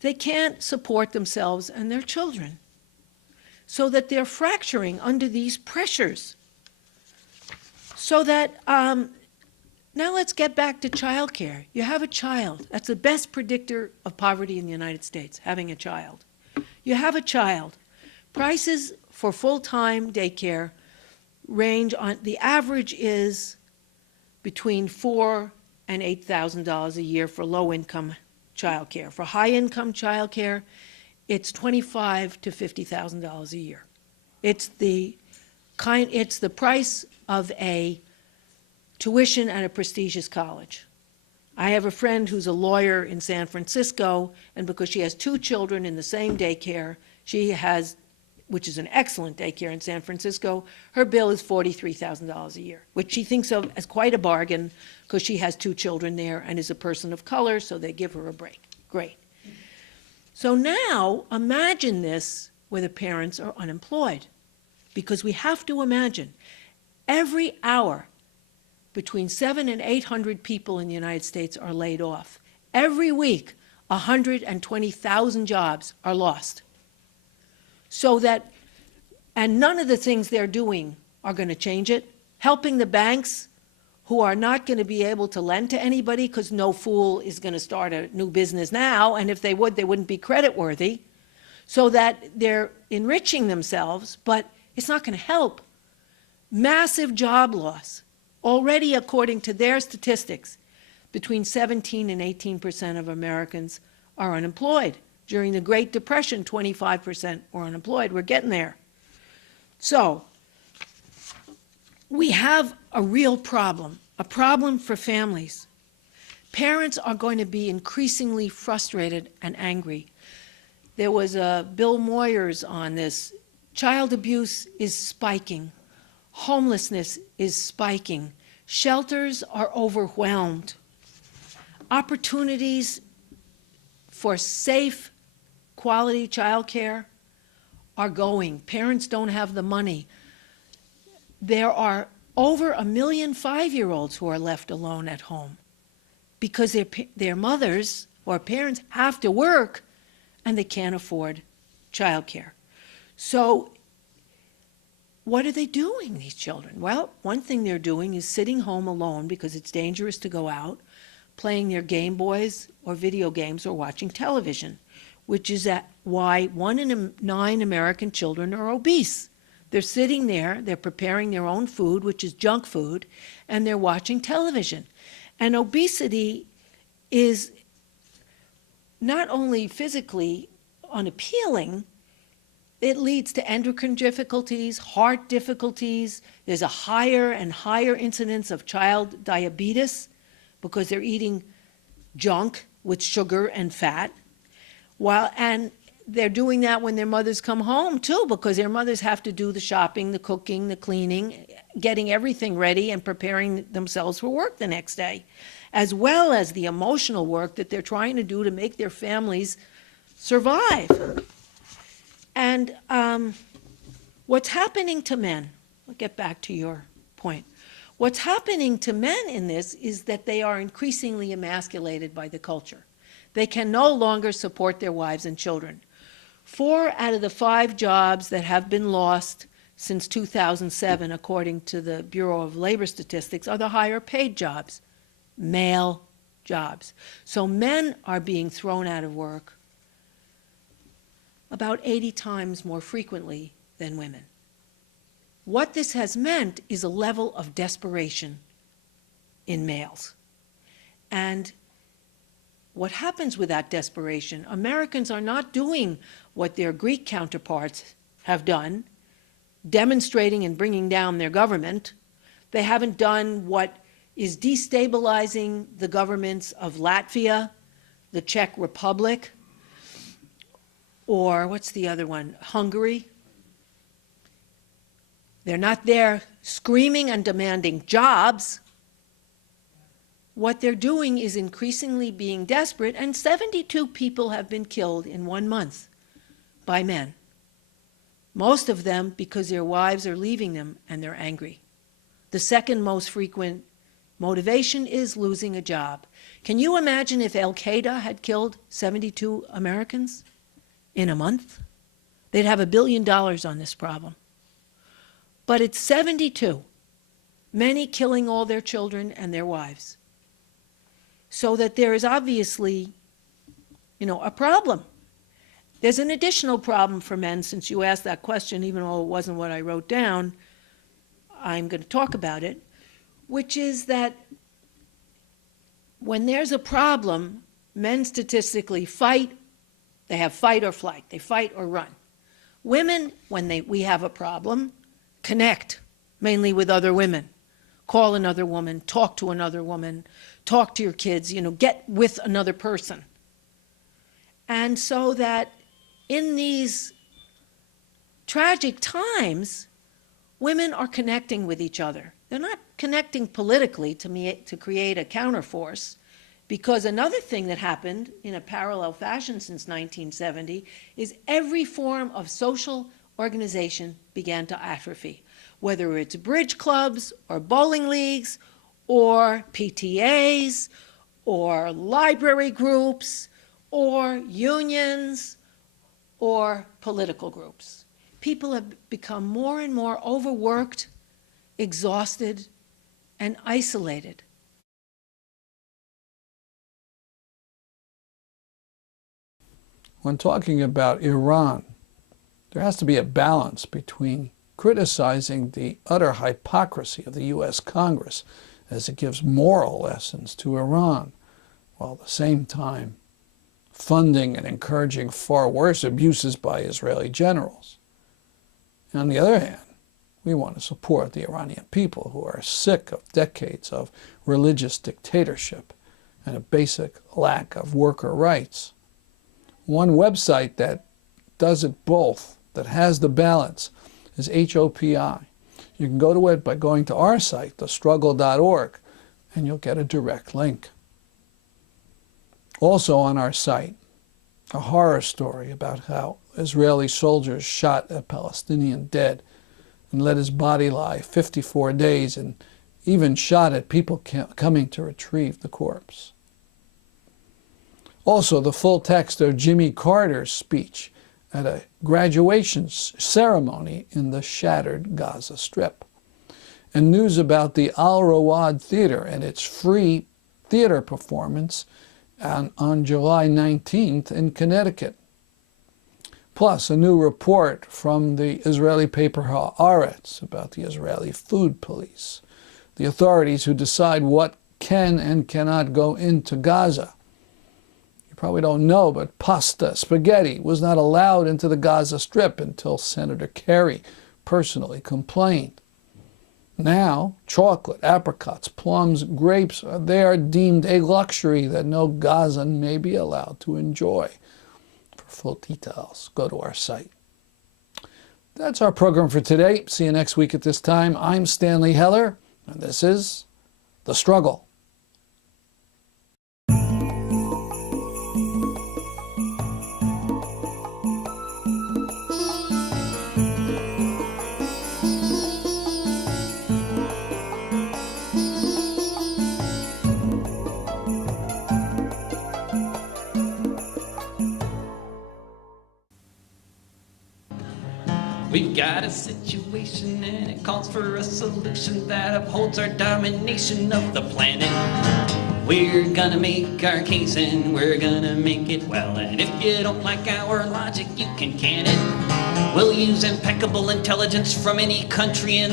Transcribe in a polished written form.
they can't support themselves and their children, so that they're fracturing under these pressures. So that, now let's get back to childcare. You have a child. That's the best predictor of poverty in the United States, having a child. You have a child. Prices for full-time daycare range on, the average is between $4,000 and $8,000 a year for low-income childcare. For high-income childcare, it's $25,000 to $50,000 a year. It's the price of a tuition at a prestigious college. I have a friend who's a lawyer in San Francisco, and because she has 2 children in the same daycare, she has, which is an excellent daycare in San Francisco, her bill is $43,000 a year, which she thinks of as quite a bargain because she has 2 children there and is a person of color, so they give her a break. Great. So now imagine this where the parents are unemployed, because we have to imagine every hour between 700 and 800 people in the United States are laid off. Every week, 120,000 jobs are lost. So that, and none of the things they're doing are going to change it. Helping the banks, who are not going to be able to lend to anybody because no fool is going to start a new business now, and if they would, they wouldn't be creditworthy. So that they're enriching themselves, but it's not going to help. Massive job loss. Already, according to their statistics, between 17% and 18% of Americans are unemployed. During the Great Depression, 25% were unemployed. We're getting there. So we have a real problem, a problem for families. Parents are going to be increasingly frustrated and angry. There was a Bill Moyers on this. Child abuse is spiking. Homelessness is spiking. Shelters are overwhelmed. Opportunities for safe, quality childcare are going. Parents don't have the money. There are over 1 million 5-year-olds who are left alone at home because their mothers or parents have to work and they can't afford childcare. So what are they doing, these children? Well, one thing they're doing is sitting home alone because it's dangerous to go out, playing their Game Boys or video games or watching television, which is why 1 in 9 American children are obese. They're sitting there, they're preparing their own food, which is junk food, and they're watching television. And obesity is not only physically unappealing, it leads to endocrine difficulties, heart difficulties. There's a higher and higher incidence of child diabetes because they're eating junk with sugar and fat. And they're doing that when their mothers come home too, because their mothers have to do the shopping, the cooking, the cleaning, getting everything ready and preparing themselves for work the next day, as well as the emotional work that they're trying to do to make their families survive. And what's happening to men, I'll get back to your point. What's happening to men in this is that they are increasingly emasculated by the culture. They can no longer support their wives and children. 4 out of the 5 jobs that have been lost since 2007, according to the Bureau of Labor Statistics, are the higher paid jobs, male jobs. So men are being thrown out of work about 80 times more frequently than women. What this has meant is a level of desperation in males. And what happens with that desperation? Americans are not doing what their Greek counterparts have done, demonstrating and bringing down their government. They haven't done what is destabilizing the governments of Latvia, the Czech Republic, or what's the other one, Hungary. They're not there screaming and demanding jobs. What they're doing is increasingly being desperate, and 72 people have been killed in 1 month by men. Most of them because their wives are leaving them and they're angry. The second most frequent Motivation is losing a job. Can you imagine if Al-Qaeda had killed 72 Americans in a month? They'd have $1 billion on this problem. But it's 72, many killing all their children and their wives. So that there is obviously, a problem. There's an additional problem for men, since you asked that question, even though it wasn't what I wrote down. I'm going to talk about it, which is that when there's a problem, men statistically fight. They have fight or flight. They fight or run. Women, when we have a problem, connect, mainly with other women. Call another woman, talk to another woman, talk to your kids, get with another person. And so that in these tragic times, women are connecting with each other. They're not connecting politically to create a counterforce, because another thing that happened in a parallel fashion since 1970 is every form of social organization began to atrophy, whether it's bridge clubs or bowling leagues or PTAs or library groups or unions or political groups. People have become more and more overworked, exhausted, and isolated. When talking about Iran, there has to be a balance between criticizing the utter hypocrisy of the U.S. Congress as it gives moral lessons to Iran, while at the same time funding and encouraging far worse abuses by Israeli generals. And on the other hand, we want to support the Iranian people who are sick of decades of religious dictatorship and a basic lack of worker rights. One website that does it both, that has the balance, is HOPI. You can go to it by going to our site, thestruggle.org, and you'll get a direct link. Also on our site, a horror story about how Israeli soldiers shot a Palestinian dead and let his body lie 54 days and even shot at people coming to retrieve the corpse. Also, the full text of Jimmy Carter's speech at a graduation ceremony in the shattered Gaza Strip. And news about the Al Rawad Theater and its free theater performance on July 19th in Connecticut. Plus, a new report from the Israeli paper Haaretz about the Israeli food police, the authorities who decide what can and cannot go into Gaza. You probably don't know, but pasta, spaghetti, was not allowed into the Gaza Strip until Senator Kerry personally complained. Now, chocolate, apricots, plums, grapes, they are deemed a luxury that no Gazan may be allowed to enjoy. For full details, go to our site. That's our program for today. See you next week at this time. I'm Stanley Heller, and this is The Struggle. We've got a situation and it calls for a solution that upholds our domination of the planet. We're gonna make our case and we're gonna make it well. And if you don't like our logic, you can it. We'll use impeccable intelligence from any country in